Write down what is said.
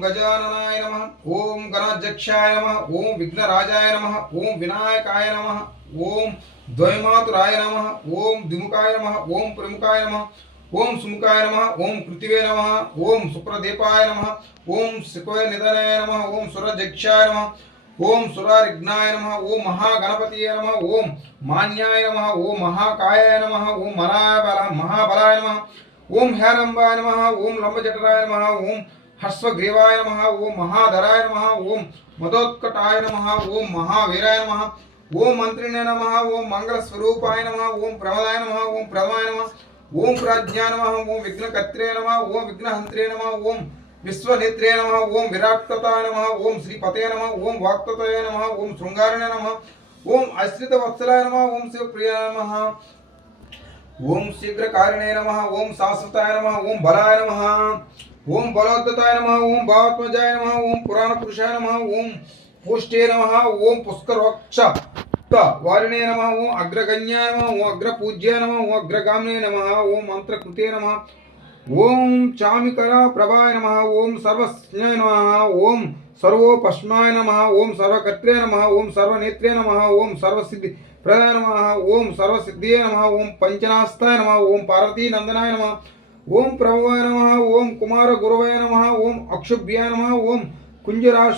गजाननाय नमः, ओम गणाध्यक्षाय नमः, ओम विघ्नराजाय नमः, ओम विनायकाय नमः, ओम द्वैमातुराय नमः, ओम द्विमुखाय नमः, ओम प्रमुखाय नमः, ओम सुमुखाय नमः, ओम पृथिवे नमः, ओम सुप्रदीपाय नमः, ओम शिकोय निधनाय नमः, ओम सुरध्यक्षाय नमः, ओम सुरारिघ्नाय नमः, ओम महागणपतिये नमः, ओम मान्याय नमः, ओम महाकायाय नमः, ओम महाबलाय नमः, ओम हेरंबाय नमः, ओम लंबजठराय नमः, ओम हर्षग्रीवाय नमः, ओम महाधराय नमः, ओम मदोत्कटाय नमः, ओम महावीराय नमः, ओम मंत्रिणे नमः, ओम मंगलस्वरूपाय नमः, ओम प्रमदाय नमः, ओम प्रदमाय नमः, ओम प्राज्ञाय नमः, ओम विघ्नकर्त्रे नमः, ओम विघ्नहंत्रे नमः, ओम विश्वनेत्रे नमः, ओम विराट्तताय नमः, ओम श्रीपते नमः, ओम वाक्तताय नमः, ओम शृंगारिणे नमः, ओम आश्रितवत्सलाय नमः, ओम शिवप्रियाय नमः, ओम शीघ्रकारिणे नमः, ओम शाश्वताय नमः, ओम बलाय नमः, ओम बलोद्धताय नमः, ओम भावात्मजाय नमः, ओम पुराणपुरुषाय नमः, ओम पुष्टे नमः, ओम पुष्करवक्ष वारिणे नमः, ओम अग्रगण्याय नमः, ओम अग्रपूज्याय नमः, ओम अग्रगामिने नमः, ओम मंत्रकृते नमः, ओम चामिकरा प्रभाय नमः, ओम सर्वस्याय नमः, ओम सर्वोपस्माय नमः, ओम सर्वकर्त्रे नमः, ओम सर्वनेत्रे नमः, ओम सर्वसिद्धि प्रदाय नमः, ओम सर्वसिद्धिये नमः, ओम पंचनास्ताय नमः, ओम पार्वती नंदनाय नमः, ओम प्रभवाय नमः, ओम कुमार गुरवय नमः, ओम अक्षुभ्याय नमः, ओम कुंजराश